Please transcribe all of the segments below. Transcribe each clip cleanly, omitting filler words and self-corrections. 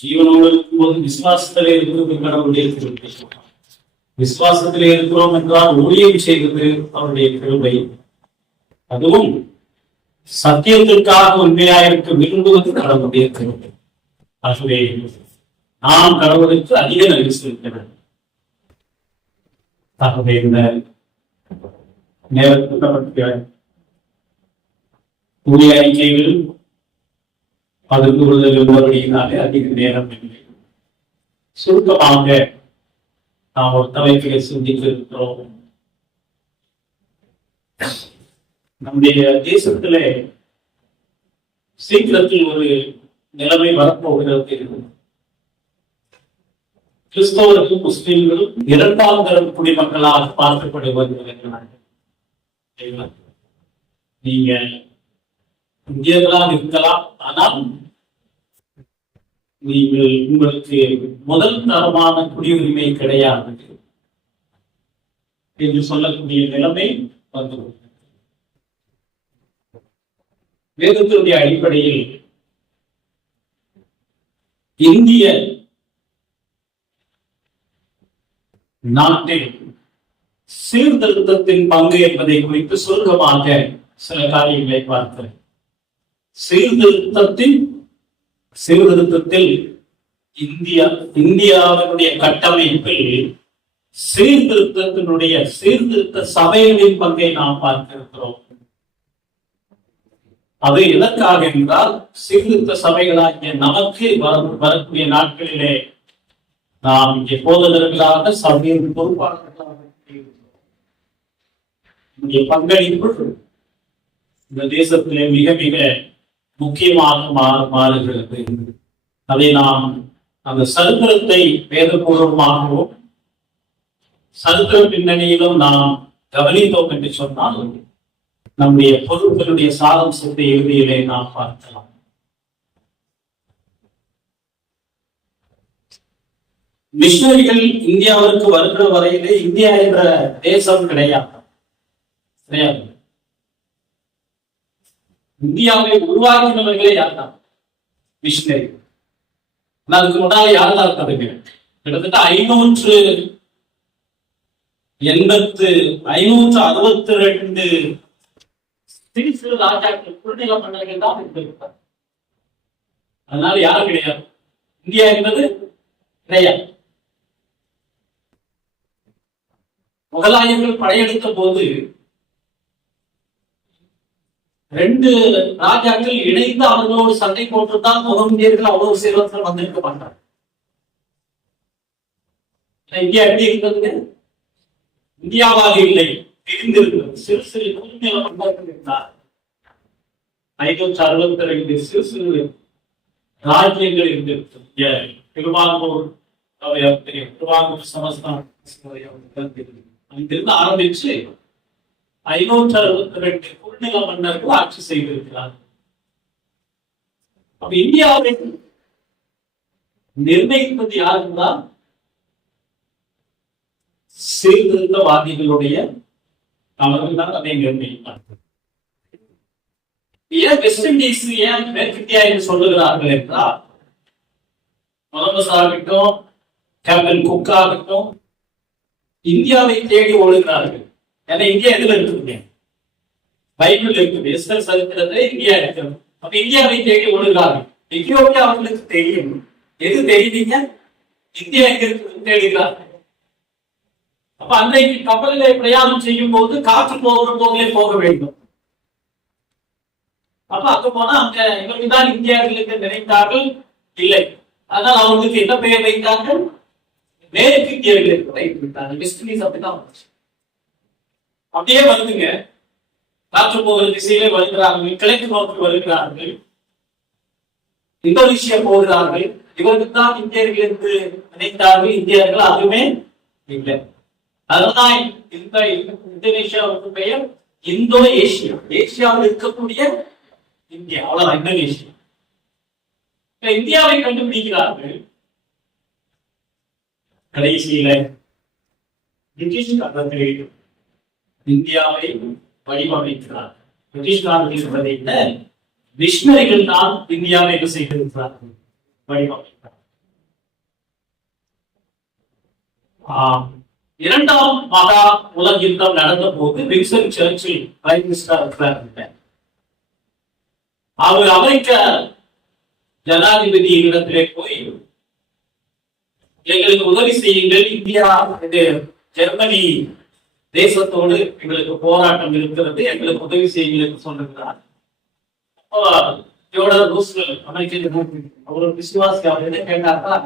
ஜீவனோடு இருக்கும்போது விசுவாசத்திலே இருக்கிறது கடவுளுடைய கிருபை. விசுவாசத்திலே இருக்கிறோம் என்றால் ஊழியம் செய்வது அவருடைய கிருபை. அதுவும் சத்தியத்திற்காக உண்மையாயிருக்க விரும்புவது கடவுளுடைய கிருபை. ஆகவே நாம் கடவுளுக்கு அதிக நன்றி செலுத்தினோம். ஆகவே இந்த நேரத்தில் நமக்கு ஊழிய அறிக்கைகள் பகிர்ந்து கொள்ளுதல் உள்ளபடியினாலே அதிக நேரம் இல்லை. சுருக்கமாக நாம் ஒரு தலைப்பிலே சிந்தித்திருக்கிறோம். நம்முடைய தேசத்திலே சீக்கிரத்தில் ஒரு நிலைமை வரப்போகிறது. கிறிஸ்தவர்களும் முஸ்லிம்களும் இரண்டாம் தரம் குடிமக்களாக பார்க்கப்படுவார்கள். நீங்க இந்தியர்களாக இருக்கலாம், ஆனால் நீங்கள் உங்களுக்கு முதல் தரமான குடியுரிமை கிடையாது என்று சொல்லக்கூடிய நிலைமை வந்து வேதத்தினுடைய அடிப்படையில் இந்திய நாட்டில் சீர்திருத்தத்தின் பங்கு என்பதை குறித்து சுருக்கமாக சில காரியங்களை பார்க்கிறேன். சீர்திருத்தத்தில் இந்தியாவினுடைய கட்டமைப்பில் சீர்திருத்த சபைகளின் பங்கை நாம் பார்த்திருக்கிறோம். அது எதற்காக என்றால், சீர்திருத்த சபைகளாகிய நமக்கு வரக்கூடிய நாட்களிலே நாம் இங்கே போதகர்களாக சபையின் பொறுப்பாளர்களாக பங்களிப்பு இந்த தேசத்திலே மிக மிக முக்கியமாக மாறுகிறது. அதை நாம் அந்த சரித்திரத்தை வேதபூர்வமாகவும் சரித்திர பின்னணியிலும் நாம் கவனித்தோம் என்று சொன்னால் நம்முடைய பொருட்களுடைய சாதம்சத்தை இறுதியிலே நாம் பார்க்கலாம். மிஷனரிகள் இந்தியாவிற்கு வருகிற வரையிலே இந்தியா என்ற தேசம் கிடையாது. இந்தியாவை உருவாக்கினவர்களே யார்தான்? மிஷனரி. அதுக்கு முன்னாலே யாரெல்லாம் இருக்காதுங்க? கிட்டத்தட்ட 562 சிறு சிறு ராஜாக்கள் குழந்தைக மன்னர்கள் தான் இருந்திருப்பார். அதனால யாரும் கிடையாது. இந்தியா என்பது கிடையாது. முகலாயர்கள் படையெடுத்த போது 2 ராஜாக்கள் இணைந்து அவர்களோடு சண்டை போட்டுதான் முகமதியர்கள் அவ்வளவு செல்வத்தில் வந்திருக்க மாட்டார். இந்தியா எப்படி இருக்கிறது? இந்தியாவாக இல்லை, தெரிந்திருக்கிறது. சிறு சிறு குறுநில மன்னர்கள் இருந்தார். 562 சிறு சிறு ராஜ்யங்கள் இருந்திருக்கிறது. திருவாங்கூர் திருவாங்கூர் சமஸ்தானம் அங்கிருந்து ஆரம்பிச்சு 562 குறுநில மன்னர்கள் ஆட்சி செய்திருக்கிறார். அப்ப இந்தியாவை நிர்ணயிப்பது யாருன்னா சீர்திருத்தவாதிகளுடைய அவர்கள் தான் அதை நிர்ணயிப்பார். ஏன் வெஸ்ட் இண்டீஸ் ஏன் மேற்கிந்தியா என்று சொல்லுகிறார்கள் என்றால், கொலம்பஸ் ஆகட்டும், கேப்டன் குக் ஆகட்டும், இந்தியாவை தேடி ஓடுகிறார்கள். ஏன்னா இந்தியா எதுல இருக்குங்க? பைபிள் இருக்குது, எஸ்தர் சரித்திரத்துல இந்தியா இருக்கிறது. அப்ப இந்தியாவை தேடி ஓடுகிறார்கள். எத்தியோப்பியா அவர்களுக்கு தெரியும். எது தெரியுதுங்க? இந்தியா எங்க இருக்கு தேடுகிறார்கள். அப்ப அன்றைக்கு கப்பலிலே பிரயாணம் செய்யும் போது காற்று போகிற போதிலே போக வேண்டும். அப்ப அங்க போனா அங்க இவர்கள் தான் இந்தியாவிற்கு நினைத்தார்கள். இல்லை, அதனால் அவர்களுக்கு என்ன பெயர் வைத்தார்கள்? மேற்கு இந்தியர்களுக்கு வைத்து விட்டார்கள். வெஸ்ட் இண்டீஸ் அப்படிதான் அப்படியே வருதுங்க. காற்று போகிற திசையிலே வருகிறார்கள், கிழக்கு நோக்கி வருகிறார்கள், இந்தோனேஷியா போகிறார்கள். இவருக்கு தான் இந்தியர்கள் என்று நினைத்தார்கள். இந்தியர்கள் அதுவுமே இல்லை. அதனால் இந்த இந்தோனேஷியாவுக்கு பெயர் இந்தோ ஏசியா. ஏசியாவில் இருக்கக்கூடிய இந்தியா, அவ்வளவுதான் இந்தோனேஷியா. இந்தியாவை கண்டுபிடிக்கிறார்கள். கடைசியில பிரிட்டிஷ்காரர்கள் இந்தியாவை வடிவமைக்கிறார். பிரிட்டிஷ்காரர்கள் என்பதை விட மிஷனரிகள் தான் இந்தியாவை செய்திருக்கிறார்கள், வடிவமைக்கிறார். இரண்டாம் மகா உலக யுத்தம் நடந்த போது வின்ஸ்டன் சர்ச்சில் பிரைம் மினிஸ்டர் இருக்கிறார். அவர் அமெரிக்க ஜனாதிபதியிடத்திலே போய் எங்களுக்கு உதவி செய்யுங்கள், இந்தியா ஜெர்மனி தேசத்தோடு எங்களுக்கு போராட்டம் இருக்கிறது, எங்களுக்கு உதவி செய்யுங்கள் என்று சொல்லுகிறார். அவர் விசுவாசி அவர் கேட்டாரா,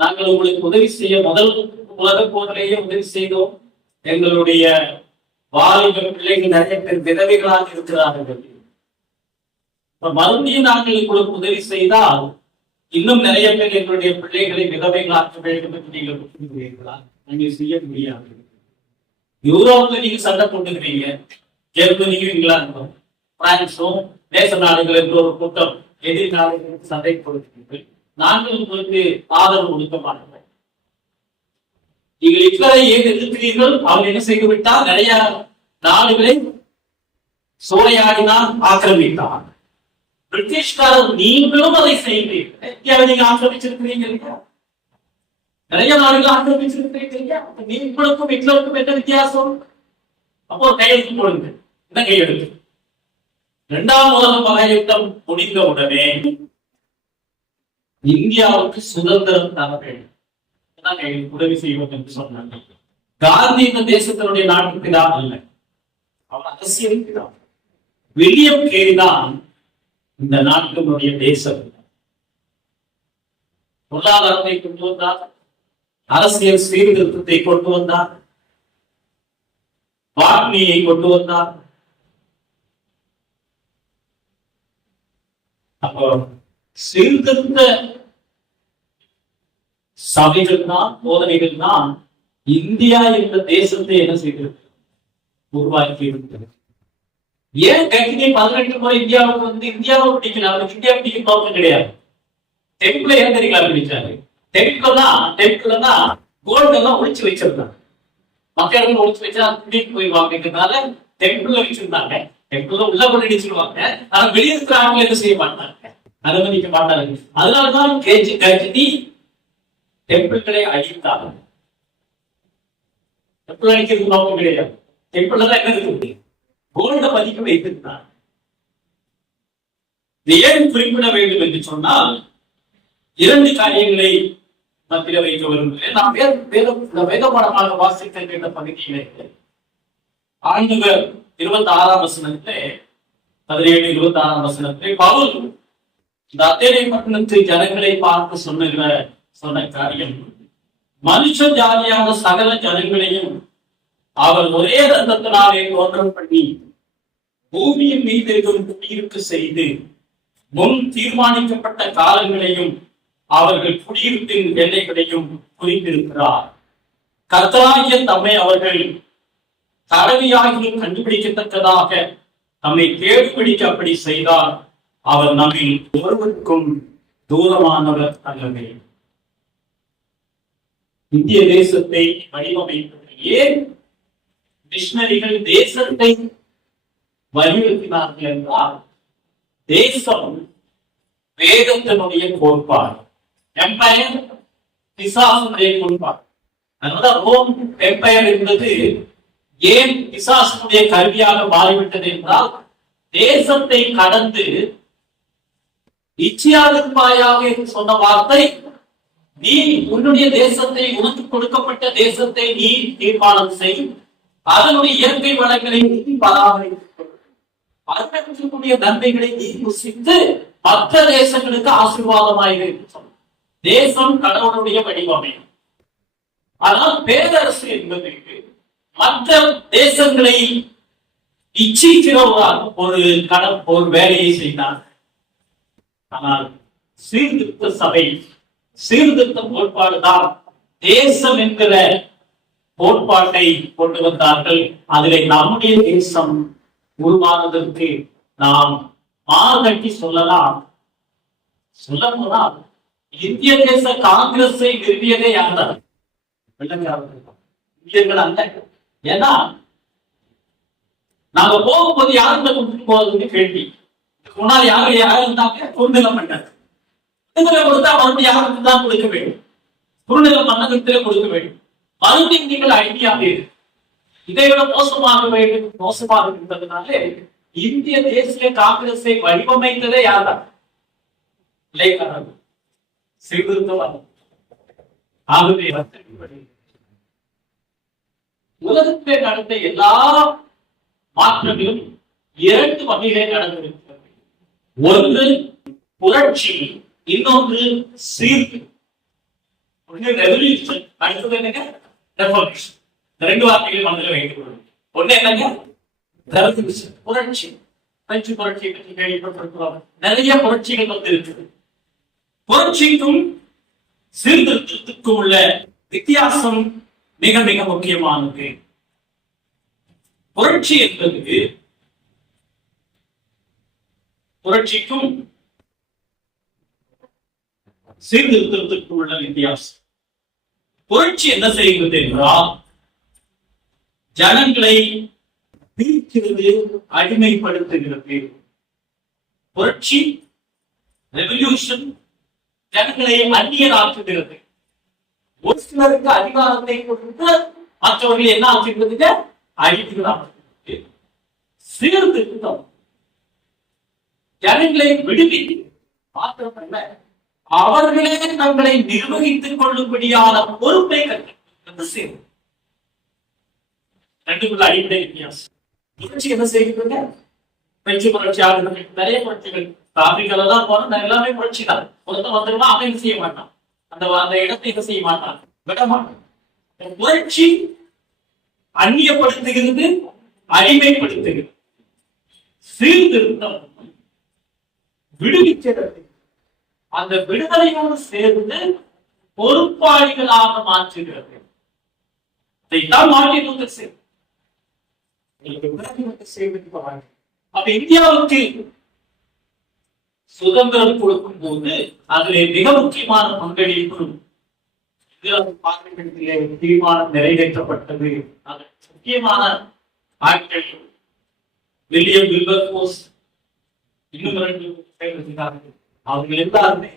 நாங்கள் உங்களுக்கு உதவி செய்ய முதல் உலக போரிலேயே உதவி செய்தோம், எங்களுடைய வாலிப பிள்ளைகள் நிறைய பேர் விதவைகளாக இருக்கிறார்கள், மறுபடியும் நாங்கள் உங்களுக்கு உதவி செய்தால் இன்னும் நிறைய பேர் எங்களுடைய பிள்ளைகளை விதவைகளாக்க வேண்டும் என்று நீங்கள் கூறுகிறீர்களா? நீங்கள் செய்ய முடியாது. யூரோப்ல நீங்க சண்டை போட்டுக்கிறீங்க, ஜெர்மனியும் இங்கிலாந்தும் பிரான்சும் தேச நாடுகள் என்ற ஒரு கூட்டம் எதிரி நாடுகளுக்கு சண்டை கொடுக்கிறீர்கள், நாங்கள் உங்களுக்கு ஆதரவு கொடுக்க மாட்டோம். நீங்கள் ஹிட்லரை ஏன் எதிர்க்கிறீர்கள்? அவர் என்ன செய்து விட்டால் நிறைய நாடுகளை சூறையாடினார், ஆக்கிரமித்தார். பிரிட்டிஷ்காரர் நீங்களும் அதை செய்கிறீர்கள். இந்தியாவை நீங்க ஆக்கிரமிச்சிருக்கிறீங்க இல்லையா? நிறைய நாடுகள் ஆக்கிரமிச்சிருக்கிறீங்க இல்லையா? நீங்களுக்கும் ஹிட்லருக்கும் என்ன வித்தியாசம்? அப்போ கையெழுத்து போடுங்க. என்ன கையெழுத்து? இரண்டாம் உலக மகா யுத்தம் முடிந்த உடனே இந்தியாவுக்கு சுதந்திரம் தர வேண்டும், உதவி செய்வோம் என்று சொன்னாங்க. காந்தி இந்த தேசத்தினுடைய நாட்டுக்கு தான் அல்ல, அவர் அரசியலுக்கு தான். வில்லியம் கேரி தான் இந்த நாட்டினுடைய தேசம். பொருளாதாரத்தை கொண்டு வந்தார், அரசியல் சீர்திருத்தத்தை கொண்டு வந்தார், பாட்னியை கொண்டு வந்தார். அப்போ சீர்திருத்த சபைகள் தான், போதனைகள் தான் இந்தியா என்ற தேசத்தை என்ன செய்திருக்கு, உருவாக்கி இருக்கிறது. ஏன் கல்கி 18 முறை இந்தியாவுக்கு வந்து இந்தியாவை பிடிக்கல, அவருக்கு இந்தியா பிடிக்கும் நோக்கம் கிடையாது. டெம்பிள் ஏன் தெரியுங்களா பிடிச்சாரு? டெம்பிள் தான் கோல்டு எல்லாம் ஒழிச்சு வச்சிருந்தாங்க, மக்கள் ஒழிச்சு வச்சா கூட்டிட்டு போய் வாங்கிக்கிறதுனால டெம்பிள்ல வச்சிருந்தாங்க. டெம்பிள்ல உள்ள கொண்டு அடிச்சிருவாங்க, ஆனா வெளியே இருக்கிறவங்க எதுவும் செய்ய மாட்டாங்க, அனுமதிக்க மாட்டாங்க. அதனாலதான் கல்கி டெம்பிள்களை அழித்தாங்க. டெம்பிள் அழிக்கிறது நோக்கம் கிடையாது, டெம்பிள்ல தான் என்ன இருக்கு, கோல்ட மதிக்க வைத்திருந்தார். ஏன் குறிப்பிட வேண்டும் என்று சொன்னால் 2 காரியங்களை மத்தியில் வைக்க விரும்புகிறேன். நாம் வேத பாடமாக வாசிக்க வேண்ட பகுதியிலே ஆண்டுகள் 26ஆம் வசனத்திலே 17-26ஆம் வசனத்திலே பவுல் இந்த அத்தேனை பட்டணத்து ஜனங்களை பார்த்து சொன்ன காரியம், மனுஷ ஜாதியான சகல ஜனங்களையும் அவர் ஒரே ரத்தத்தினாலே தோற்றம் பண்ணி பூமியின் மீது குடியிருக்க செய்து முன் தீர்மானிக்கப்பட்ட காலங்களையும் அவர்கள் குடியிருப்பின் எல்லைகளையும் குறித்திருக்கிறார். கர்த்தராகிய தம்மை அவர்கள் கடமையாகியும் கண்டுபிடிக்கத்தக்கதாக நம்மை தேடிப்பிடிக்க அப்படி செய்தார். அவர் நம்மில் ஒருவருக்கும் தூரமானவர் அல்லவே. இந்திய தேசத்தை வடிவமைப்பது ஏன் மிஷனரிகள் தேசத்தை வலியுறுத்தினார்கள் என்றால், தேசம் வேதத்தினுடைய கோட்பாடு, எம்பையர் பிசாசுடைய கோட்பாடு. அதனால ரோம் எம்பையர் என்பது ஏன் பிசாசுடைய கருவியாக மாறிவிட்டது என்றால், தேசத்தை கடந்து இச்சியாவிற்பாயாக சொன்ன வார்த்தை, நீ உன்னுடைய தேசத்தை, உனக்கு கொடுக்கப்பட்ட தேசத்தை நீ தீர்மானம் செய், அதனுடைய இயற்கை வளங்களை நீ பராமரிக்கக்கூடிய நன்மைகளை நீ ருசித்து மற்ற தேசங்களுக்கு ஆசீர்வாதமாக தேசம் கடவுளுடைய வடிவமை. ஆனால் பேரரசு என்பது மற்ற தேசங்களை இச்சிக்கிற ஒரு வேலையை செய்தார். ஆனால் சீர்திருத்த சபை, சீர்திருத்த கோட்பாடுதான் தேசம் என்கிற கோட்பாட்டை கொண்டு வந்தார்கள். அதிலே நம்முடைய தேசம் உருவானதற்கு நாம் மார்கட்டி சொல்லலாம். சொல்ல போனால் இந்திய தேச காங்கிரஸை நிறுவியதே யார்? இந்தியர்கள் அல்ல. ஏன்னா நாங்க போகும்போது யாருந்த கொண்டு போவதுன்னு கேள்வி. முன்னால் யாரும் இருந்தாங்க, கொடுத்தா மறுபடியும் யாருக்கு தான் கொடுக்க வேண்டும். குறுநில மன்னகத்திலே கொடுக்க வேண்டும். மறுபடியும் நீங்கள் அடிமையாகிறீர்கள். இதை விட மோசமாக வேண்டும், மோசமாக இருந்ததுனாலே இந்திய தேசிய காங்கிரஸை வடிவமைத்ததே யார்தான்? இளையராஜா. சீர்திருத்தவாதம். ஆகவே உலகத்திலே நடந்த எல்லா மாற்றங்களும் இரண்டு வகையிலே நடந்திருக்கிறது. ஒன்று புரட்சி, இன்னொன்று சீர்திருத்தம். ஒன்று ரெவல்யூஷன், அடுத்தது என்னங்க? ரெவல்யூஷன். ரெண்டு வார்த்தைகள் மனதில் வைத்துக் கொள்ளும். ஒண்ணு என்னங்க? ரெவல்யூஷன், புரட்சி. பிரெஞ்சு புரட்சியை பற்றி கேள்விப்பட்டிருக்கிறோம். நிறைய புரட்சிகள் வந்து இருக்குது. புரட்சிக்கும் சீர்திருத்தத்துக்கும் உள்ள வித்தியாசம் மிக மிக முக்கியமானது. புரட்சி என்பது புரட்சிக்கும் சீர்திருத்தத்திற்கு உள்ள வித்தியாசம். புரட்சி என்ன செய்கிறது என்றால் ஜனங்களை பிரிக்கிறது, அடிமைப்படுத்துகிறது. புரட்சி, ரெவல்யூஷன் ஜனங்களை அந்நியராக்குகிறது. ஒரு சிலருக்கு அதிகாரத்தை கொடுத்து மற்றவர்கள் என்ன ஆக்குகிறது? அழிக்கிறார்கள். சீர்திருத்தம் ஜனங்களை விடுவித்து மாத்திரமல்ல, அவர்களே தங்களை நிர்வகித்துக் கொள்ளும்படியான பொறுப்பை கற்று ரெண்டுக்குள்ள அடிப்படை வித்தியாசம். புரட்சி என்ன செய்கிறது? பிரெஞ்சு புரட்சி ஆகுது, நிறைய புரட்சிகள் ஆப்பிரிக்கால எல்லாம் போனா எல்லாமே புரட்சி தான். ஒருத்தன் வந்துருமா, அவன் என்ன செய்ய மாட்டான், அந்த இடத்தை என்ன செய்ய மாட்டான், விட மாட்டான். புரட்சி அந்நியப்படுத்துகிறது, அடிமைப்படுத்துகிறது. சீர்திருத்தம் விடுவிக்கிறது. அந்த விடுதலையோடு சேர்ந்து பொறுப்பாளிகளாக மாற்றுகிறது. இதைத்தான் மார்ட்டின் லூதர் செய்தார். அப்ப இந்தியாவுக்கு சுதந்திரம் கொடுக்கும் போது அதிலே மிக முக்கியமான பங்களிப்பு பார்லிமெண்டிலே தீர்மானம் நிறைவேற்றப்பட்டது. முக்கியமான ஆட்கள் வில்லியம் வில்பர்ஃபோர்ஸ், இன்னும் 2 பேர் இருந்தார்கள். அவர்கள் எல்லாருமே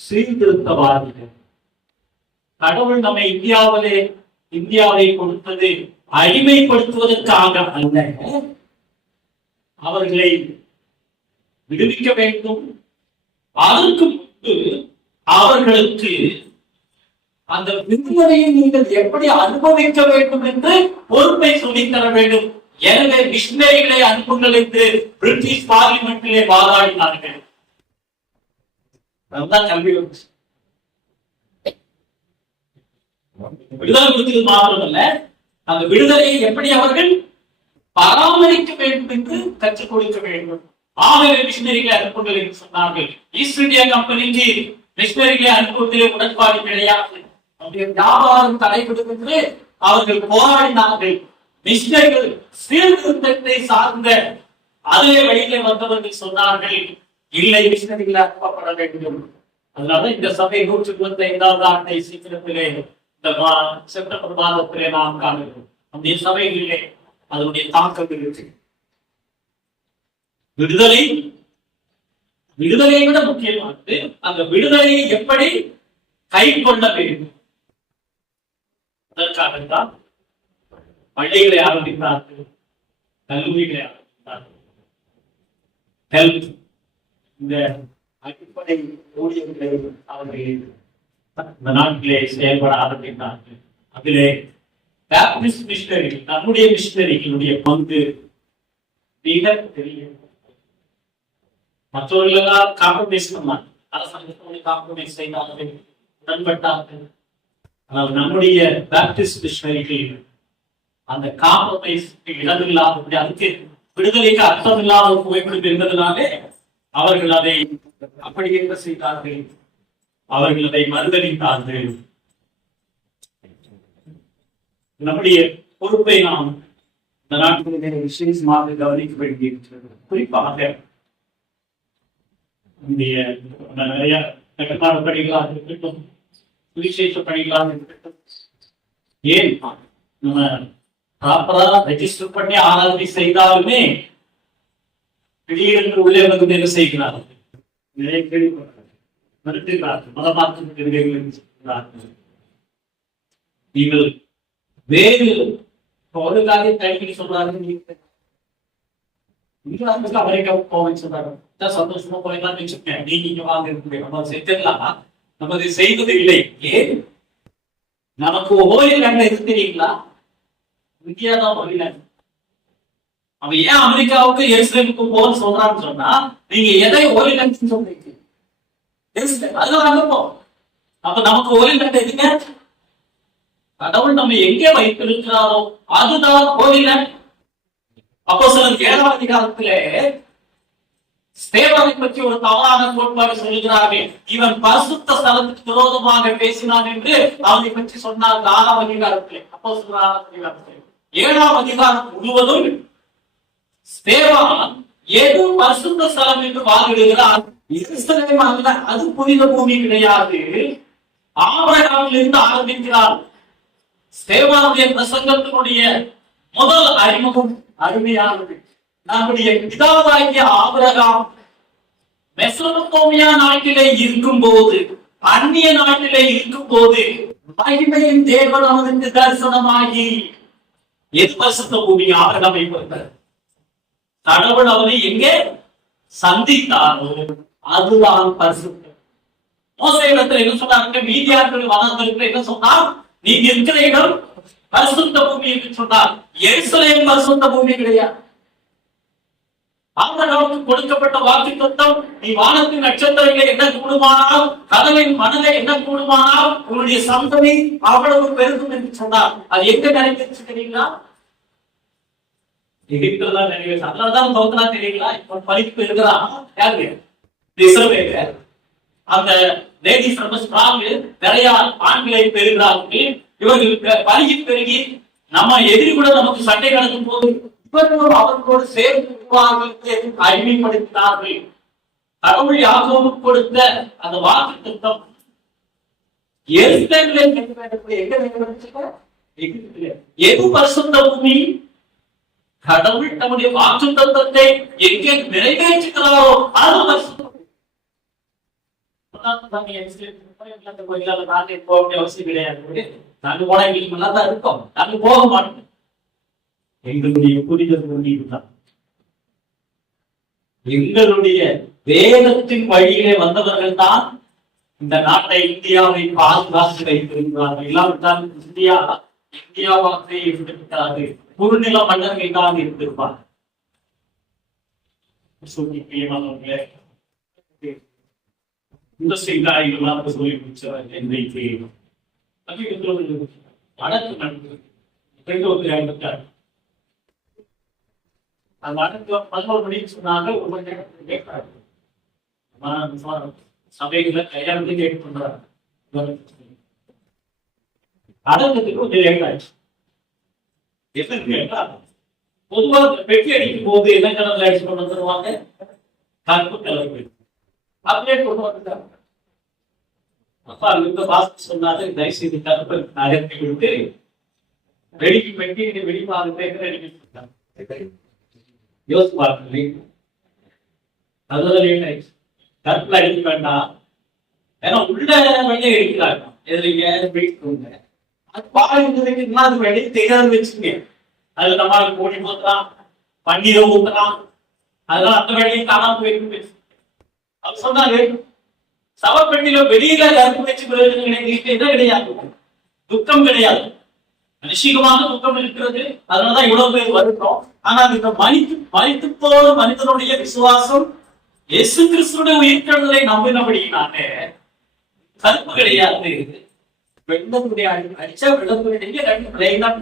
சீர்திருத்தவாதிகள். கடவுள் நம்மை இந்தியாவை கொடுத்தது அடிமைப்படுத்துவதற்காக அல்ல, அவர்களை விடுவிக்க வேண்டும். அதற்கு முன்பு அவர்களுக்கு அந்த விடுதலையை நீங்கள் எப்படி அனுபவிக்க வேண்டும் என்று பொறுப்பை சொல்லித்தர வேண்டும். எனவே மிஷனரிகளை அனுப்புங்கள் என்று பிரிட்டிஷ் பார்லிமெண்டிலே வாதாடினார்கள். கல்வி விடுதலை கொடுத்தது மாத்திரமல்ல, அந்த விடுதலையை எப்படி அவர்கள் பராமரிக்க வேண்டும் என்று கற்றுக் கொடுக்க வேண்டும். ஆகவே மிஷனரிகளை அனுப்புங்கள் என்று சொன்னார்கள். ஈஸ்ட் இந்தியா கம்பெனிக்கு மிஷனரிகளை அனுப்புவதிலே உடன்பாடு கிடையாது. வியாபாரம் தடைபடும் என்று அவர்கள் போராடினார்கள். மிஷனரிகள் சீர்திருத்தத்தை சார்ந்த அதே வழியிலே வந்தவர்கள் சொன்னார்கள், இல்லை, மிஷனரிகளை அனுப்பப்பட வேண்டும். அதனால இந்த சபை 125வது ஆண்டை சீக்கிரத்திலே இந்த செப்டம்பர் மாதத்திலே நாம் காணுகிறோம். அந்த சபைகளிலே அதனுடைய தாக்கம் இருக்கு. விடுதலையை விட முக்கியமானது அந்த விடுதலையை எப்படி கை கொள்ள வேண்டும். அதற்காகத்தான் பள்ளிகளை ஆரம்பித்தார்கள், கல்லூரிகளை ஆரம்பித்தார்கள். ஹெல்த், இந்த அடிப்படை ஊழியர்களை அவர்கள் இந்த நாட்டிலே செயல்பட ஆரம்பித்தார்கள். அதிலே பேப்டிஸ்ட் மிஷனரிகள், நம்முடைய மிஷனரிகளுடைய பங்கு மிக பெரிய. மற்றவர்கள் எல்லாம் காம்ப்ரமைஸ் பண்ணாங்க, அரசாங்கத்தோடு காம்ப்ரமைஸ் செய்தார்கள், உடன்பட்டார்கள். ஆனால் நம்முடைய பேப்டிஸ்ட் மிஷனரிகள் அந்த காம்ப்ரமைஸ் இடமில்லாத, அதுக்கு விடுதலைக்கு அர்த்தம் இல்லாத புகைப்படம் இருந்ததுனாலே அவர்கள் அதை அப்படி என்ன செய்தார்கள், அவர்கள் அதை மறுதளித்தார்கள். நம்முடைய பொறுப்பை நாம் இந்த நாட்டிலே விசேஷமாக கவனிக்க வேண்டியிருக்கிறது. குறிப்பாக நிறைய கட்டுமான பணிகளாக இருக்கட்டும், விசேஷ பணிகளாக இருக்கட்டும், ஏன் நம்ம ப்ராப்பரா ரெஜிஸ்டர் பண்ணி ஆராதனை செய்தாலுமே திடீரென்று உள்ளே வந்து என்ன செய்கிறார்கள், நிறைய கேள்விப்படுறார்கள், மறுக்கிறார்கள், மதமாற்றம் நீங்கள் வேறு ஒரு காரியம் கைப்பற்றி சொல்றாரு. இங்கிலாந்துக்கு அமெரிக்காவுக்கு போவேன்னு சொல்றாரு. சந்தோஷமா போயெல்லாம் வச்சிருக்கேன். நீங்க வாங்க இருக்கு நம்ம செஞ்சிடலாம். நம்ம இதை செய்வது இல்லை. ஏன் நமக்கு ஹோலி லேண்ட் எது தெரியுங்களா? இந்தியா தான் ஹோலி லேண்ட். அவன் ஏன் அமெரிக்காவுக்கு எருசலேமுக்கு போன்னு சொல்றான்னு சொன்னா, நீங்க எதை ஹோலி லேண்ட் சொல்றீங்க? அதுதான் அனுப்போம். அப்ப நமக்கு ஹோலி லேண்ட் எதுங்க? கடவுள் நம்ம எங்கே வைத்திருக்கிறாரோ அதுதான் ஹோலி லேண்ட். அப்போ சிலர் 7ஆம் அதிகாரத்திலே ஸ்தேவானை பற்றி ஒரு தவறான கோட்பாடு சொல்கிறார்கள். இவன் பரிசுத்த ஸ்தலத்துக்கு விரோதமாக பேசினான் என்று அவனை பற்றி சொன்னார் 4ஆம் அதிகாரத்திலே. அப்போ 7ஆம் அதிகாரம் முழுவதும் ஸ்தேவான் ஏதோ பரிசுத்த ஸ்தலம் என்று வாதிடுகிறார். எருசலேம் அல்ல, அது புனித பூமி கிடையாது. ஆபிரகாமிலிருந்து ஆரம்பிக்கிறார். ஸ்தேவானுடைய பிரசங்கத்தினுடைய முதல் அறிமுகம் அருமையானது. நம்முடைய பிதாவாகிய ஆபிரகாம் மெசொப்பொத்தேமியா நாட்டிலே இருக்கும் போது, அந்நிய நாட்டிலே இருக்கும் போது, மகிமையின் தேவன் அவனுக்கு தரிசனமாகி எது பரிசுத்த பூமி ஆபிரகாமை கொடுத்தார். கடவுள் அவனை எங்கே சந்தித்தாரோ அதுதான் பரிசுத்தம். மோசே இடத்துல என்ன சொன்னாங்க? மீதியார்கள் வனத்திற்கு என்ன சொன்னார்? நீங்க இருக்கிற இடம் பரிசுத்த பூமி என்று சொன்னார். எருசலேம் பரிசுத்த பூமி கிடையாது. ஆபிரகாமுக்கு கொடுக்கப்பட்ட வாக்குத்தத்தம், நீ வானத்தின் நட்சத்திரங்களை என்ன கூடுமானால், கடலின் மணலை என்ன கூடுமானால், உன்னுடைய சந்ததி அவ்வளவு பெருகும் என்று சொன்னார். அது எங்க நிறைவேற்று தெரியுங்களா? எகிப்துல நிறைவேற்று. அதனாலதான் தோத்தனா தெரியுங்களா? இப்ப படிப்பு இருக்கிறான் யாரு? இஸ்ரவேலர். அந்த லேடிஸ் ரொம்ப ஸ்ட்ராங், நிறைய ஆண்களை பெறுகிறார்கள். இவர்கள் பருகி பெருகி நம்ம எதிரி கூட நமக்கு சண்டை நடக்கும் போது இவர்களும் அவர்களோடு சேர்ந்து அடிமைப்படுத்தினார்கள். கடவுள் யாக்கோபுக்கு கொடுத்த அந்த வாக்குத்தத்தம் எது பரிசுத்த பூமி? கடவுள் நம்முடைய வாக்குத்தத்தத்தை எங்கே நிறைவேற்றுகிறாரோ அது பரிசுத்த பூமி. அவசியம் கிடையாது. நாங்க போனா எங்களுக்கு நல்லா தான் இருக்கோம். நாங்க போக மாட்டோம். எங்களுடைய புரிதல் தான் எங்களுடைய வேதத்தின் வழியிலே வந்தவர்கள் தான் இந்த நாட்டை, இந்தியாவை பாதுகாத்து வைத்திருக்கிறார்கள். இல்லாவிட்டால் இந்தியாவாக இருந்திருக்கிறார்கள். குறுநில மன்னர்கள் தான் இருந்திருப்பார். இந்த செய்திகளாக சொல்லி முடிச்சவர் இன்றைக்கு வடக்கு நடந்தது. 11 மணிக்கு சொன்னாங்க. ஒரு மணி நேரத்துக்கு கேட்கிறாரு. சபைகளை கையாளத்தை கேட்டு பண்றாரு. அடக்கத்துக்கு கொஞ்சம் லேட் ஆயிடுச்சு. எப்படி கேட்டா, பொதுவாக பெட்டி அடிக்கும் போது என்ன கலர்ல அடிச்சு கொண்டு வந்துருவாங்க? கருப்பு கலர் பெட்டி. அப்படியே கொண்டு வந்துட்டாங்க. அப்பா அங்கிருந்த பாஸ்டர் சொன்னாரு, தயவுசெய்து கருப்பை நகர்த்தி விட்டு வெடிக்கு பெட்டி வெடிப்பாக யோசிச்சு பாருங்க. அதுதான் லேட் ஆயிடுச்சு. கருப்புல அடிக்க வேண்டாம், ஏன்னா உள்ள வெளியே அடிக்கிறாங்க. எதுலீங்க வெடிக்குங்க. அது பாருங்க, அது வெளியே தெரியாது வச்சுங்க. அது நம்மளுக்கு போட்டி போட்டுலாம், பன்னீரை ஊத்தலாம். அதெல்லாம் அந்த வேலையை காணாம போயிருக்கு. அது சொன்னாங்க, சவப்பெட்டியில வெளியில கருப்பு வச்சு என்ன கிடையாது, துக்கம் கிடையாது. நிச்சயமாக துக்கம் இருக்கிறது. அதனாலதான் இவ்வளவு பேர் வருகிறோம். ஆனா இந்த மனித்து போற மனிதனுடைய விசுவாசம் இயேசு கிறிஸ்துடைய உயிர்த்தெழுதலை நம்பினபடியினாலே கருப்பு கிடையாது. வெள்ளத்துடைய அடிச்சா வெள்ளத்துடைய ரெண்டு பிளேன் தான்.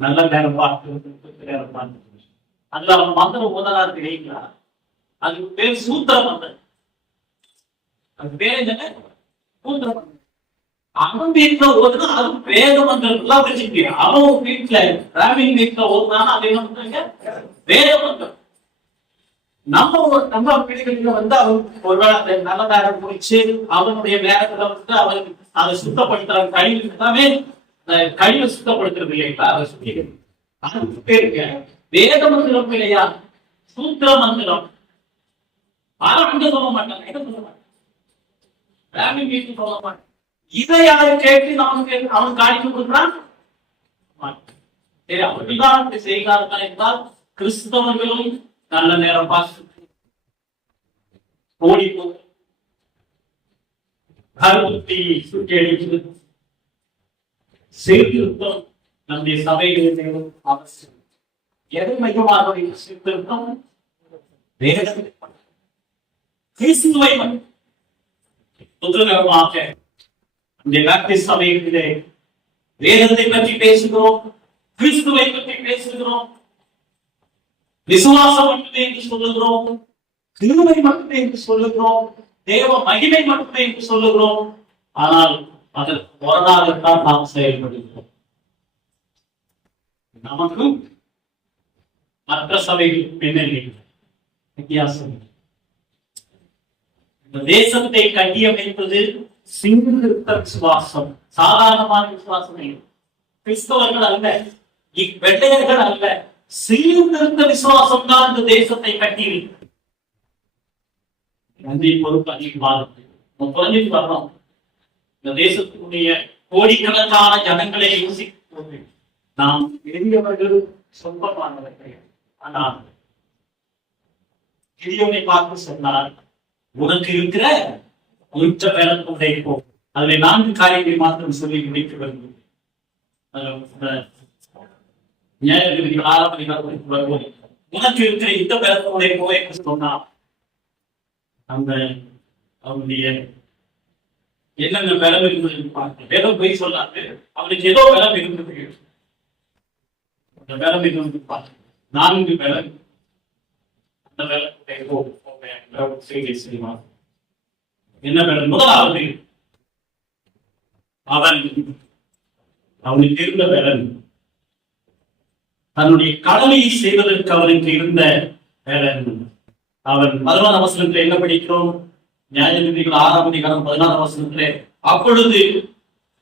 நல்ல நேரம் பார்த்து அதுல அவன் மந்திரம் ஓதனாரு தெரியுங்களா? அதுக்கு பேர் சூத்திர மந்திரம். அது பேர் என்ன? சூத்திர மந்திரம். அவன் வீட்டுல ஓதுனா அது வேத மந்திரம் எல்லாம் வச்சுக்க. அவன் வீட்டுல டிராவிங் வீட்டுல ஓதுனானா அது என்ன பண்றாங்க? வேத மந்திரம். நம்ம பிள்ளைகளில வந்து அவன் ஒருவேளை நல்ல நேரம் குறிச்சு அவனுடைய நேரத்துல வந்து அவனுக்கு அதை சுத்தப்படுத்துற கழிவு எல்லாமே கழிவை சுத்தப்படுத்துறது இல்லைங்களா? அதை சுத்தி பேருங்க வேத மந்திரம் இல்லையா, சூத்திர மந்திரம். அங்க சொல்ல மாட்டாங்க, சொல்ல மாட்டாங்க, சொல்ல மாட்டாங்க. இதை யாரு கேட்டு நமக்கு அவன் காணிக்க கொடுக்குறான்? சரி, அப்படிதான் செய்கிறார்கள் என்றால் கிறிஸ்தவர்களும் நல்ல நேரம் பார்த்து ஓடி கருத்தி சுற்றி சீர்திருத்தம் நம்முடைய சபைகளில் அவசியம். எதை மையமாக சீர்திருத்தம்? கிறிஸ்துவை புத்தகமாக சபைகளிலே வேதத்தை பற்றி பேசுகிறோம், கிறிஸ்துவை பற்றி பேசுகிறோம், விசுவாசம் மட்டுமே என்று சொல்லுகிறோம், கிருபை மட்டுமே என்று சொல்லுகிறோம், தேவ மகிமை மட்டுமே என்று சொல்லுகிறோம். ஆனால் அதற்கு முரணாகத்தான் நாம் செயல்படுகிறோம். நமக்கும் மற்ற சபைகளுக்கும் என்ன வித்தியாசம்? இந்த தேசத்தை கட்டியமைப்பது சீர்திருத்த விசுவாசம், சாதாரணமான விசுவாசம் இல்லை. கிறிஸ்தவர்கள் அல்ல, வெள்ளையர்கள் அல்ல, சீர்திருத்த விசுவாசம் தான் இந்த தேசத்தை கட்டியிருக்கிறது. நன்றி பொறுப்பு அதிகமாக குறைஞ்சிட்டு வரணும். இந்த தேசத்தினுடைய கோடிக்கணக்கான ஜனங்களை யோசிக்கும் போது நாம் எளியவர்கள் சொந்தமானவர்கள். ஆனால் கிதியோனை பார்த்து சொன்னார், உனக்கு இருக்கிற உச்ச பேரத்துடைய போ. அதில் 4 காரியங்களை மாத்திரம் சொல்லி முடிக்க வேண்டும். உனக்கு இருக்கிற இந்த பேரத்துடைய போ என்று சொன்னார். அந்த அவனுடைய என்னென்ன பலம் இருந்தது பார்க்க வேதம் போய் சொல்லாது, அவனுக்கு ஏதோ பலம் இருந்தது. அந்த பலம் இருந்து பார்க்க 4 பலம். அந்த பலத்துடைய என்ன பலம்? முதலாவது அவனுக்கு இருந்த பலம் தன்னுடைய கடமையை செய்வதற்கு அவனுக்கு இருந்த பலம். அவன் 11ஆம் வசனத்தில் என்ன படிக்கிறோம்? நியாயாதிபதிகள் 6ஆம் அதிகாரம் 14ஆம் வசனத்திலே, அப்பொழுது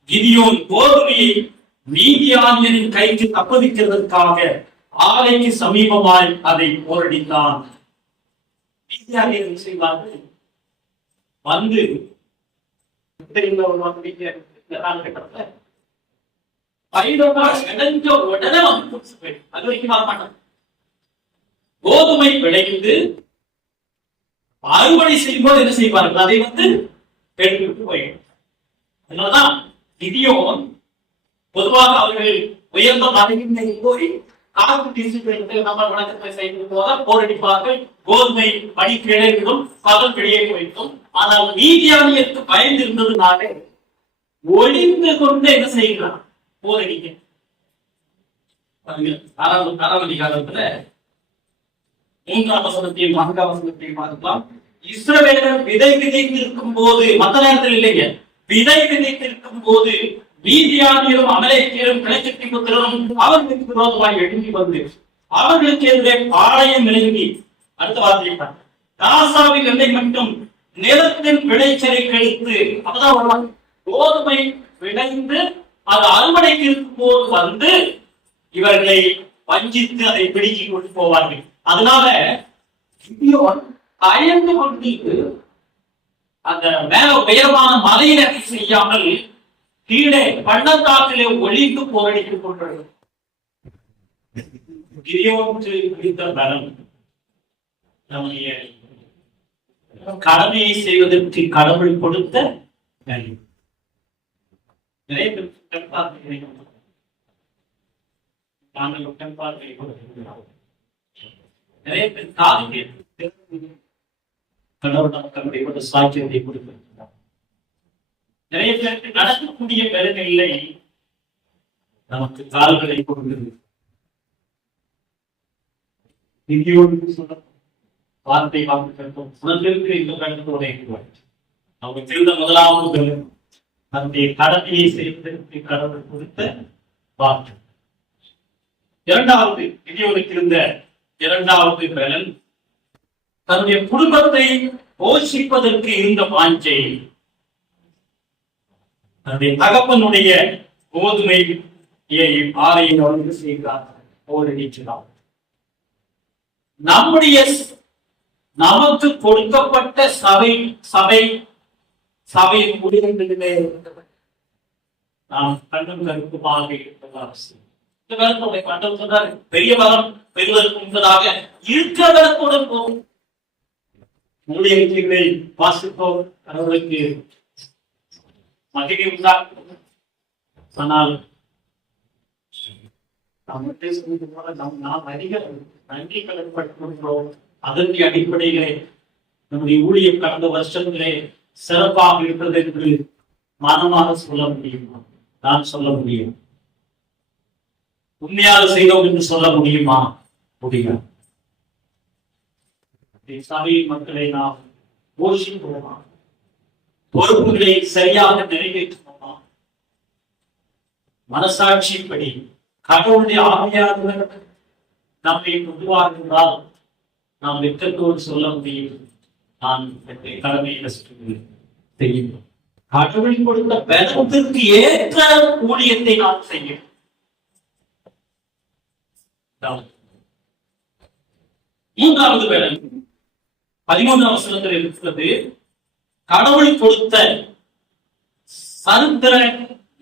கிதியோன் கோதுமையை மீதியானியரின் கைக்கு தப்புவிக்கிறதற்காக ஆலைக்கு சமீபமாய் அதை போரடித்தான். மீதியானியர் செய்வார்கள் வந்து கோதுமை விளைந்து அறுவடை செய்யும்போது என்ன செய்வார்கள்? அதை எடுத்துவிட்டு போயிடும். அதனாலதான் கிதியோன் பொதுவாக அவர்கள் உயர்ந்த மலையினை போய் காற்று தீர்த்து நம்ம வணக்கத்தை செய்வது போல போரடிப்பார்கள். கோதுமை படி கிளைகளும் பகல் வெளியே போய்க்கும். ஆனால் மீதியானியருக்கு பயந்து இருந்ததுனாலே ஒளிந்து கொண்டு என்ன செய்கிறான்? போரடிக்க. 6ஆம் அதிகாரத்துல 3ஆம் வசனத்தையும் 4ஆம் வசனத்தையும் பார்க்கலாம். இஸ்ரவேலர் விதை விதைத்திருக்கும் போது, மற்ற நேரத்தில் இல்லைங்க, விதை விதைத்திருக்கும் போது மீதியானியரும் அமலேக்கியரும் கிளைச்சட்டி புத்திரரும் அவர்களுக்கு விரோதமாய் எழும்பி வந்து அவர்களுக்கு எதிரே பாளையம் விளங்கி. அடுத்த வார்த்தை, காசாவின் எல்லை மட்டும் நிலத்தின் விளைச்சலை கழித்து. அப்பதான் வருவாங்க. கோதுமை விளைந்து அது அறுவடைக்கு இருக்கும் போது வந்து இவர்களை வஞ்சித்து அதை பிடிக்கி கொண்டு போவார்கள். அதனால பயந்து கொண்டு அந்த மேல உயரமான மலையில செய்யாமல் கீழே பள்ளத்தாக்கிலே ஒளிந்து போரடித்துக் கொண்டது. நம்முடைய கடமையை செய்வதற்கு கடவுள் கொடுத்த நிறைய பேர் நிறைய பேர் காது கடவுள் நமக்கு சாட்சியத்தை கொடுத்திருக்கிறார். நிறைய பேருக்கு நடக்கக்கூடிய பெருமைகளை நமக்கு கால்களை கொடுக்கிறது. வார்த்தை வாங்க உனக்கு இந்த கருத்தோட அவங்க தெரிந்த முதலாவது தன்னுடைய கடமையை செய்வதற்கு கடவுள் கொடுத்த வார்த்தை. இரண்டாவது இனியவருக்கு இருந்த இரண்டாவது பலன் தன்னுடைய குடும்பத்தை போஷிப்பதற்கு இருந்த வாஞ்சை. தன்னுடைய தகப்பனுடைய கோதுமை ஆலையை அவர்கள் செய்கிறார். நம்முடைய நமக்கு கொடுக்கப்பட்ட சபையின் ஊழியர்களிலே நாம் கண்ணும் கருத்துமாக இருப்பது அவசியம். இந்த காலத்துடைய கண்டம் சொன்னார், பெரிய பலம் பெறுவதற்கு முன்பதாக இருக்கிற பலத்துடன் போகும். ஊழியர்களை வாசிப்போம், அவர்களுக்கு மகிழ்ச்சி உண்டாகும். ஆனால் நாம் அதிக நன்றி கடன்பட்டுள்ளோம். அதற்கு அடிப்படையிலே நம்முடைய ஊழியம் கடந்த வருஷங்களே சிறப்பாக இருக்கிறது என்று மனமாக சொல்ல முடியுமா? நான் சொல்ல முடியும். உண்மையாக செய்தோம் என்று சொல்ல முடியுமா? முடியும். சபை மக்களை நாம் போஷிப்போமா? பொறுப்புகளை சரியாக நிறைவேற்றுவோமா? மனசாட்சிப்படி கடவுளுடைய ஆவியானவர் நம்மை உருவாக்குகிறால் நாம் வெற்றத்தோடு சொல்ல முடியும், நான் கடமையை செய்யும். கடவுள் கொடுத்த பலத்திற்கு ஏற்ற ஊழியத்தை நான் செய்யும். 3வது பலன் 13ஆம் வசனத்தில் இருக்கிறது. கடவுள் கொடுத்த சரித்திர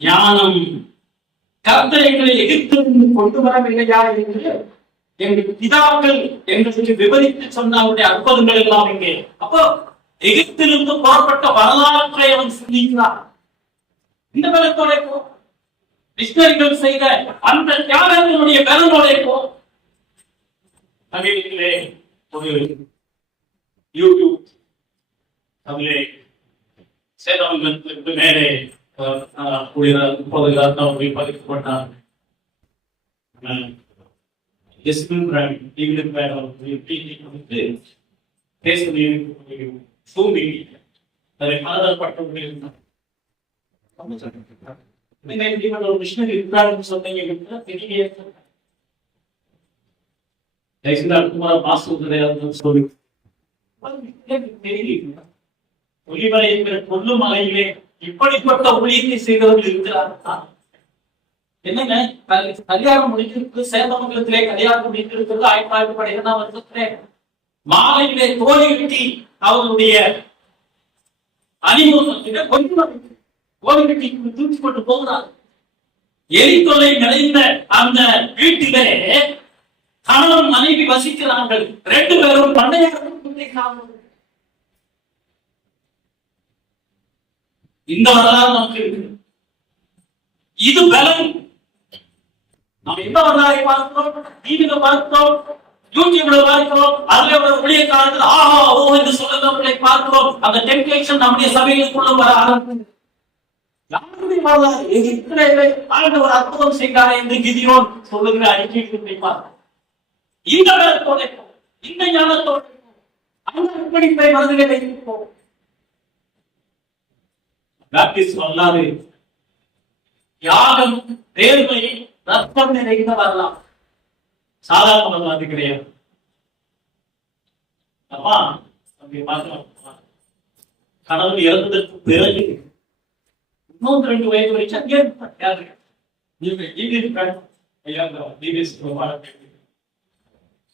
ஞானம். கர்த்தர் எங்களை எகிப்திலிருந்து கொண்டு வரவில்லையா என்று எங்கள் பிதாக்கள் எங்களுக்கு விவரித்து சொன்ன அவருடைய அற்புதங்கள் எல்லாம் இங்கே. அப்போ எகிப்திலிருந்து புறப்பட்ட வரலாற்றை அவன் சிந்திக்கிறான். இந்த பலத்தோட மிஷனரிகள் செய்த அந்த தியாகத்தினுடைய பலனோட தமிழிலே ஒரு யூடியூப் தமிழே சேதவங்களுக்கு மேலே 30,000 பதிக்கப்பட்டார். மிஷனரி இருக்கிறாருன்னு சொன்னீங்க. ஒளிமலை என்கிற கொல்லு மலையிலே இப்படிப்பட்ட ஊழியத்தை செய்தவர்கள் இருக்கிறார்கள். என்னங்க, கல்யாணம் முடிஞ்சிருக்கு, சேதமங்கலத்திலே கல்யாணம் முடிந்திருக்கிறது. 1912ஆம் வருஷத்திலே மாலையிலே தோழி கட்டி அவருடைய அணிமுகத்திலே கொஞ்சம் தோழி கட்டி தூக்கி கொண்டு போகிறார். எரித்தொலை நிறைந்த அந்த வீட்டிலே கணவன் மனைவி வசிக்கிறார்கள். 2 பேரும் பண்டைய இந்த வரலாறு நமக்கு இருக்கு. இது பலன். நாம் எந்த வரலாறை பார்க்கிறோம்? டிவியில பார்க்கிறோம், யூடியூப்ல பார்க்கிறோம், அதுல ஒரு ஊழிய காலத்தில் ஆஹா ஓ என்று சொல்லுகிறவர்களை பார்க்கிறோம். அந்த டெம்ப்டேஷன் நம்முடைய சபைகளுக்குள்ள வர ஆரம்பிக்கும். யாருடைய வரலாறு? எகிப்திலே ஆண்டவர் அற்புதம் செய்தாரே என்று கிதியோன் சொல்லுகிற அறிக்கையை பார்க்கிறோம். இந்த பலத்தோட இந்த ஞானத்தோட அந்த அர்ப்பணிப்பை மனதிலே வைத்திருப்போம். வரலாறு தியாகம், நேர்மை, ரத்தம் நிறைந்த வரலாம். சாதாரண வரலாறு கிடையாது. கடவுள் இறந்ததற்கு பிறகு 32 வயது வரைக்கும்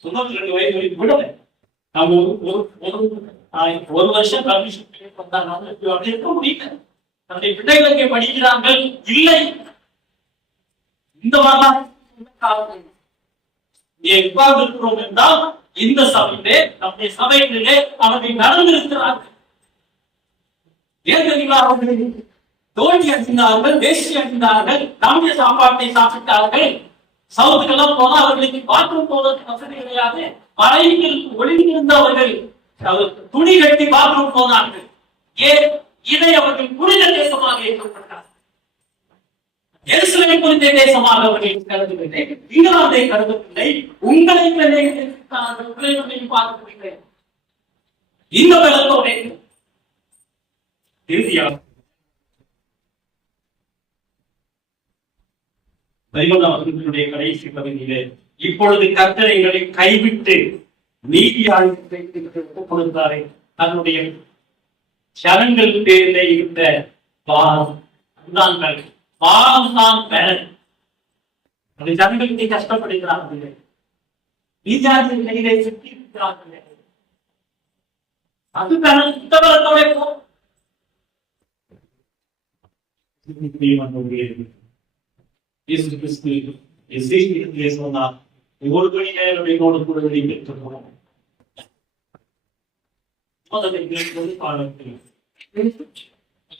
92 வயது வரைக்கும் விடல. ஒரு வருஷம் கமிஷன் அப்படி இருக்க முடியல. தன்னுடைய பிள்ளைகளுக்கு படிக்கிறார்கள். இல்லை, இந்த வரலாறு எவ்வாறு இருக்கிறோம் என்றால் இந்த சபையிலே நம்முடைய சபைகளிலே அவர்கள் நடந்திருக்கிறார்கள். அவர்கள் தோல்வி அடைந்தார்கள், வேஷ்டி அடைந்தார்கள், நம்முடைய சாப்பாட்டை சாப்பிட்டார்கள். சவுத்துக்கெல்லாம் போனா அவர்களுக்கு பாத்ரூம் போவதற்கு வசதி கிடையாது. மலையில் ஒளிந்திருந்தவர்கள் துணி கட்டி பாத்ரூம் போனார்கள். ஏன்? இதை அவர்கள் புனித தேசமாக ஏற்பட்டார். எருசலேம் புனித தேசமாக அவர்கள் கருதவில்லை, இங்கிலாந்தை கருதவில்லை, உங்களை பார்க்கவில்லை. இந்த பலத்தோட இறுதியாக 13ஆம் வசனத்தினுடைய கடைசி பகுதியிலே இப்பொழுது கர்த்தர் எங்களை கைவிட்டு நீதியாளர்களை ஒப்புக் கொடுத்தாரே, தன்னுடைய சரங்கள் பேரிலே இருந்த இதுதான் கல்வி. பாடம் தான் பேரன். அது ஜனங்களுக்கு கஷ்டப்படுகிறார்கள். வித்தியார்த்தி நிலையிலே சுற்றி இருக்கிறார்கள். அது பேரன் சுத்தபலத்தோட சொன்னார். ஒரு மணி நேரம் என்னோட கூட பெற்றுக்கணும்.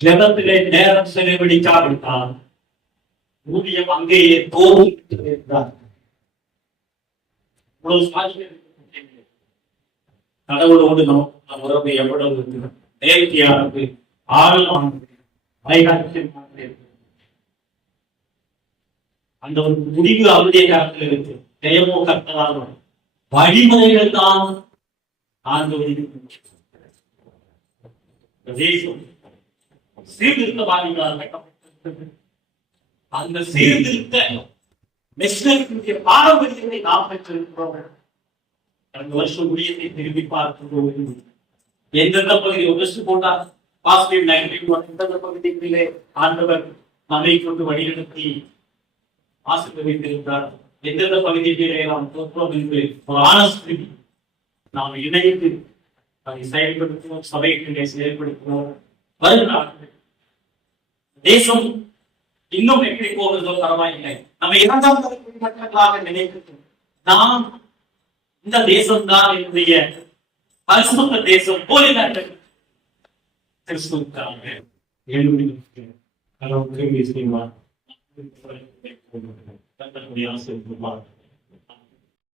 ஜனத்திலே நேரம் செலவழிக்காவிட்டால் ஊதியம் அங்கேயே தோன்றுகிறார். கடவுளோடு நம் உறவு எவ்வளவு நேர்த்தியானது, ஆழமானது, வைகாட்சியமானது. அந்த ஒரு முடிவு அவருடைய காலத்தில் இருக்கு. ஜெயமோ கர்த்தராகும் வழிமுறைகள் தான் தேசம் சீர்திருத்தவாதிகளால் அந்த சீர்திருத்த மிஷனரிகளுடைய பாரம்பரியத்தை நாம் பெற்றிருக்கிறோம். கடந்த வருஷம் ஊழியத்தை திரும்பி பார்க்கும்போது எந்தெந்த பகுதி ஒன்று போட்டார் பாசிட்டிவ் நெகட்டிவ் எந்தெந்த பகுதிகளிலே ஆண்டவர் நம்மை கொண்டு வழிநடத்தி ஆசீர்வதித்திருக்கிறார். எந்தெந்த பகுதிகளிலே நாம் தோற்றோம் என்று ஒரு ஆனஸ்தி நாம் இணைந்து அதை செயல்படுத்துவோம். சபைகளை செயல்படுத்துவோம். வருகிறார்கள். தேசம் இன்னும் எப்படி போகிறதோ பரவாயில்லை. நம்ம இரண்டாம் தலைமுறைகளாக நினைக்கிறோம். நாம் இந்த தேசம்தான் என்னுடைய பரிசுத்த தேசம் போலி நாட்கள் கிறிஸ்துவுக்காக அளவுக்கு ஆசை